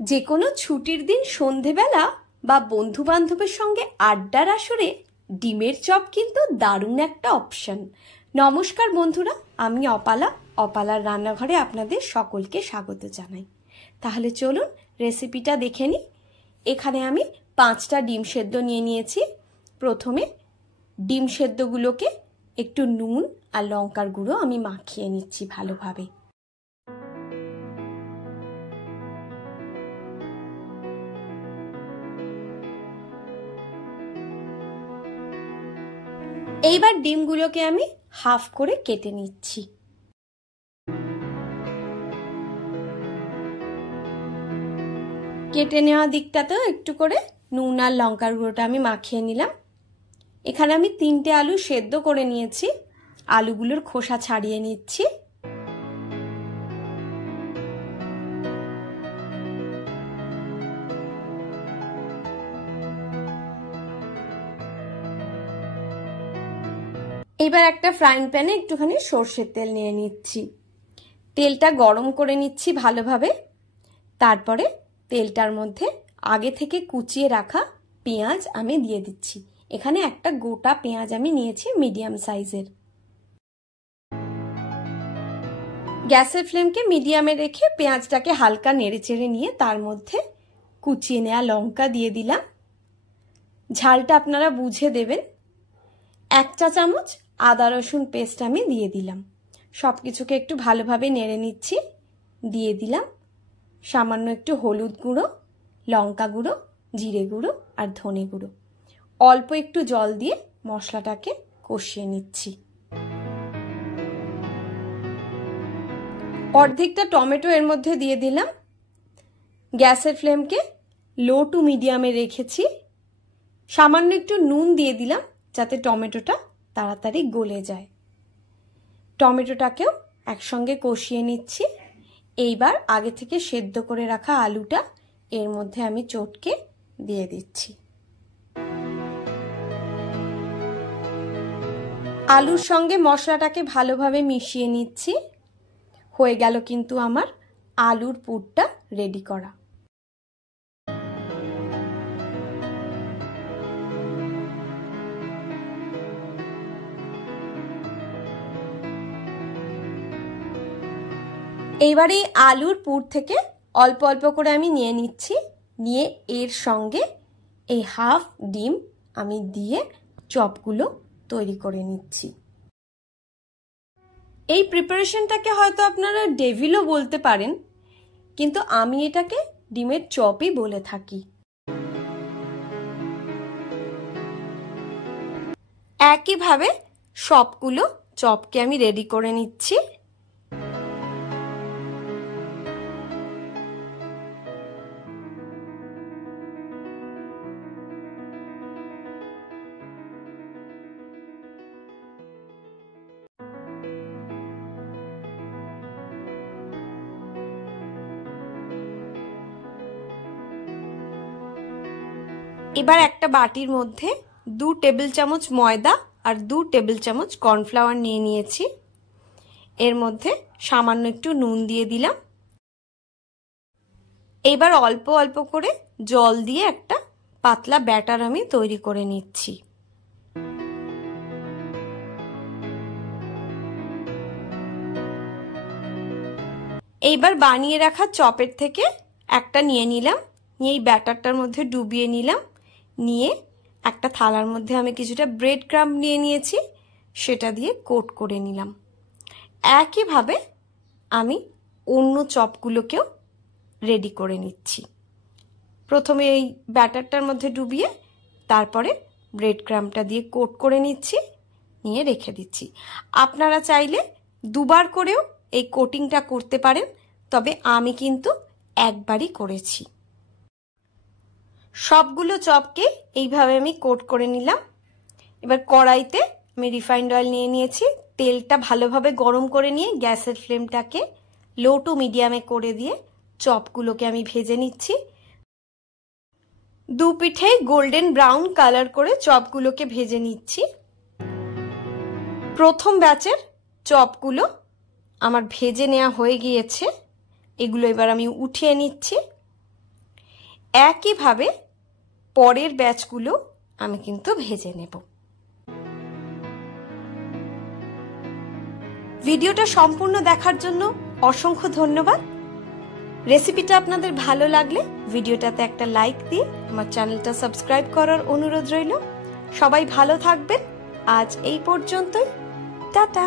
যে কোনো ছুটির দিন সন্ধেবেলা বা বন্ধু বান্ধবের সঙ্গে আড্ডার আসরে ডিমের চপ কিন্তু দারুণ একটা অপশন। নমস্কার বন্ধুরা, আমি অপালার রান্নাঘরে আপনাদের সকলকে স্বাগত জানাই। তাহলে চলুন রেসিপিটা দেখে নিই। এখানে আমি 5টা ডিম সেদ্ধ নিয়ে নিয়েছি। প্রথমে ডিম সেদ্ধগুলোকে একটু নুন আর লঙ্কার গুঁড়ো আমি মাখিয়ে নিচ্ছি ভালোভাবে। এইবার ডিমগুলোকে আমি হাফ করে কেটে নিচ্ছি। কেটে নেওয়া দিকটাতেও একটু করে নুন আর লঙ্কার গুঁড়োটা আমি মাখিয়ে নিলাম। এখানে আমি 3টে আলু সেদ্ধ করে নিয়েছি। আলুগুলোর খোসা ছাড়িয়ে নিচ্ছি। এবার একটা ফ্রাইং প্যানে একটুখানি সর্ষের তেল নিয়ে নিচ্ছি। তেলটা গরম করে নিচ্ছি ভালোভাবে। তারপরে তেলটার মধ্যে আগে থেকে কুচিয়ে রাখা পেঁয়াজ আমি দিয়ে দিচ্ছি। এখানে একটা গোটা পেঁয়াজ আমি নিয়েছি মিডিয়াম সাইজের। গ্যাসের ফ্লেমকে মিডিয়ামে রেখে পেঁয়াজটাকে হালকা নেড়েচেড়ে নিয়ে তার মধ্যে কুচিয়ে নেওয়া লঙ্কা দিয়ে দিলাম। ঝালটা আপনারা বুঝে দেবেন। 1 চা চামচ আদা রসুন পেস্ট আমি দিয়ে দিলাম। সবকিছুকে একটু ভালোভাবে নেড়ে নিচ্ছি। দিয়ে দিলাম সামান্য একটু হলুদ গুঁড়ো, লঙ্কা গুঁড়ো, জিরে গুঁড়ো আর ধনে গুঁড়ো। অল্প একটু জল দিয়ে মশলাটাকে কষিয়ে নিচ্ছি। অর্ধেকটা টমেটো এর মধ্যে দিয়ে দিলাম। গ্যাসের ফ্লেমকে লো টু মিডিয়ামে রেখেছি। সামান্য একটু নুন দিয়ে দিলাম যাতে টমেটোটা তাড়াতাড়ি গলে যায়। টমেটোটাকেও একসঙ্গে কষিয়ে নিচ্ছি। এইবার আগে থেকে সেদ্ধ করে রাখা আলুটা এর মধ্যে আমি চটকে দিয়ে দিচ্ছি। আলুর সঙ্গে মশলাটাকে ভালোভাবে মিশিয়ে নিচ্ছি। হয়ে গেল কিন্তু আমার আলুর পুরটা রেডি করা। এইবার এই আলুর পুর থেকে অল্প অল্প করে আমি নিয়ে নিচ্ছি। নিয়ে এর সঙ্গে এই হাফ ডিম আমি দিয়ে চপগুলো তৈরি করে নিচ্ছি। এই প্রিপারেশনটাকে হয়তো আপনারা ডেভিলও বলতে পারেন, কিন্তু আমি এটাকে ডিমের চপই বলে থাকি। একইভাবে সবগুলো চপকে আমি রেডি করে নিচ্ছি। এবার একটা বাটির মধ্যে 2 টেবিল চামচ ময়দা আর 2 টেবিল চামচ কর্নফ্লাওয়ার নিয়ে নিয়েছি। এর মধ্যে সামান্য একটু নুন দিয়ে দিলাম। এবার অল্প অল্প করে জল দিয়ে একটা পাতলা ব্যাটার আমি তৈরি করে নিচ্ছি। এইবার বানিয়ে রাখা চপের থেকে একটা নিয়ে নিলাম। নিয়ে এই ব্যাটারটার মধ্যে ডুবিয়ে নিলাম। নিয়ে একটা থালার মধ্যে আমি কিছুটা ব্রেড ক্রাম্ব নিয়ে নিয়েছি, সেটা দিয়ে কোট করে নিলাম। একইভাবে আমি অন্য চপগুলোকেও রেডি করে নিচ্ছি। প্রথমে এই ব্যাটারটার মধ্যে ডুবিয়ে তারপরে ব্রেড ক্রাম্বটা দিয়ে কোট করে নিচ্ছি, নিয়ে রেখে দিচ্ছি। আপনারা চাইলে 2বার করেও এই কোটিংটা করতে পারেন, তবে আমি কিন্তু একবারই করেছি। সবগুলো চপকে এইভাবে আমি কোট করে নিলাম। এবার কড়াইতে আমি রিফাইন্ড অয়েল নিয়ে নিয়েছি। তেলটা ভালোভাবে গরম করে নিয়ে গ্যাসের ফ্লেমটাকে লো টু মিডিয়ামে করে দিয়ে চপগুলোকে আমি ভেজে নিচ্ছি। দু পিঠে গোল্ডেন ব্রাউন কালার করে চপগুলোকে ভেজে নিচ্ছি। প্রথম ব্যাচের চপগুলো আমার ভেজে নেওয়া হয়ে গিয়েছে। এগুলো এবার আমি উঠিয়ে নিচ্ছি। একইভাবে পরের ব্যাচগুলো আমি কিন্তু ভেজে নেব। ভিডিওটা সম্পূর্ণ দেখার জন্য অসংখ্য ধন্যবাদ। রেসিপিটা আপনাদের ভালো লাগলে ভিডিওটাতে একটা লাইক দিয়ে আমার চ্যানেলটা সাবস্ক্রাইব করার অনুরোধ রইল। সবাই ভালো থাকবেন। আজ এই পর্যন্তই। টাটা।